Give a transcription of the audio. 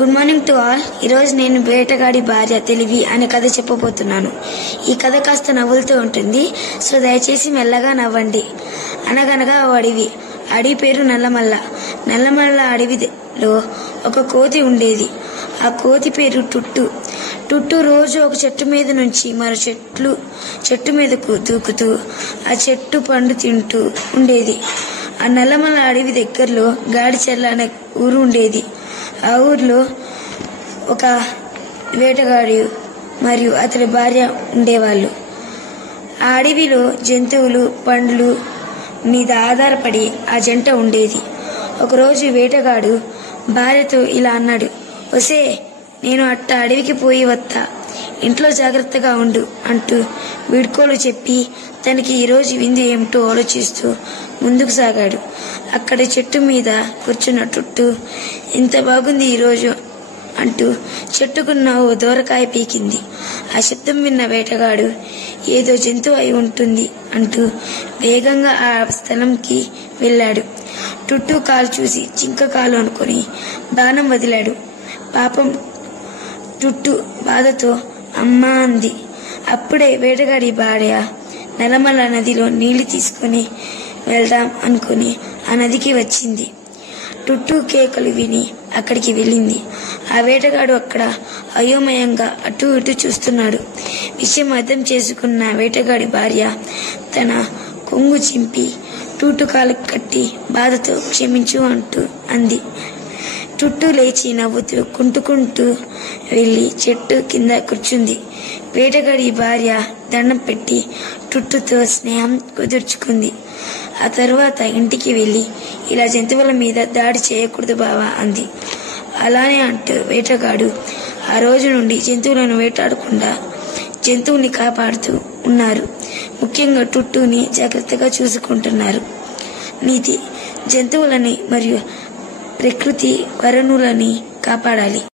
Good morning to all. ఈరోజు నేను వేటగాడి భార్య తెలివి అనే కథ చెప్పబోతున్నాను. ఈ కథ కాస్త నవ్వులతో ఉంటుంది, సో దయచేసి మెల్లగా నవ్వండి. అనగనగా ఓ అడవి. అడవి పేరు నల్లమల్ల. నల్లమల్ల అడవిలో ఒక కోతి ఉండేది. ఆ కోతి పేరు టుట్టు. టుట్టు రోజు ఒక చెట్టు మీద నుంచి మరో చెట్టు మీదకు దూకుతూ ఆ చెట్టు పండు తింటూ ఉండేది. ఆ నల్లమల్ల అడవి దగ్గరలో గాడిచెర్ల అనే ఊరు ఉండేది. ఆ ఊర్లో ఒక వేటగాడు మరియు అతడి భార్య ఉండేవాళ్ళు. ఆ అడవిలో జంతువులు, పండ్లు మీద ఆధారపడి ఆ జంట ఉండేది. ఒకరోజు వేటగాడు భార్యతో ఇలా అన్నాడు, "ఒసే, నేను అడవికి పోయి వస్తా, ఇంట్లో జాగ్రత్తగా ఉండు" అంటూ వీడ్కోలు చెప్పి తనకి ఈరోజు విందు ఏమిటో ఆలోచిస్తూ ముందుకు సాగాడు. అక్కడ చెట్టు మీద కూర్చున్న టుట్టు, "ఇంత బాగుంది ఈరోజు" అంటూ చెట్టుకున్న ఓ దూరకాయ పీకింది. ఆ శబ్దం విన్న వేటగాడు, "ఏదో జంతువు అయి ఉంటుంది" అంటూ వేగంగా ఆ స్థలంకి వెళ్ళాడు. టుట్టు కాలు చూసి జింక కాలు అనుకుని బాణం వదిలాడు. పాపం టుట్టు బాధతో "అమ్మా" అంది. అప్పుడే వేటగాడి భార్య నల్లమల్ల నదిలో నీళ్లు తీసుకుని వెళ్దాం అనుకుని ఆ నదికి వచ్చింది. టుట్టు కేకలు విని అక్కడికి వెళ్ళింది. ఆ వేటగాడు అక్కడ అయోమయంగా అటు ఇటు చూస్తున్నాడు. విషయం అర్థం చేసుకున్న వేటగాడి భార్య తన కొంగు చింపి టుట్టు కాలుకు కట్టి బాధతో "క్షమించు" అంది. టుట్టు లేచి నవ్వుతూ కుంటుకుంటూ వెళ్ళి చెట్టు కింద కూర్చుంది. వేటగాడి భార్య దండం పెట్టి టుట్టుతో స్నేహం కుదుర్చుకుంది. ఆ తర్వాత ఇంటికి వెళ్ళి, "ఇలా జంతువుల మీద దాడి చేయకూడదు బావా" అంది. అలానే అంటూ వేటగాడు ఆ రోజు నుండి జంతువులను వేటాడకుండా జంతువుల్ని కాపాడుతూ ఉన్నారు. ముఖ్యంగా టుట్టుని జాగ్రత్తగా చూసుకుంటున్నారు. నీతి: జంతువులని మరియు ప్రకృతి వనరులని కాపాడాలి.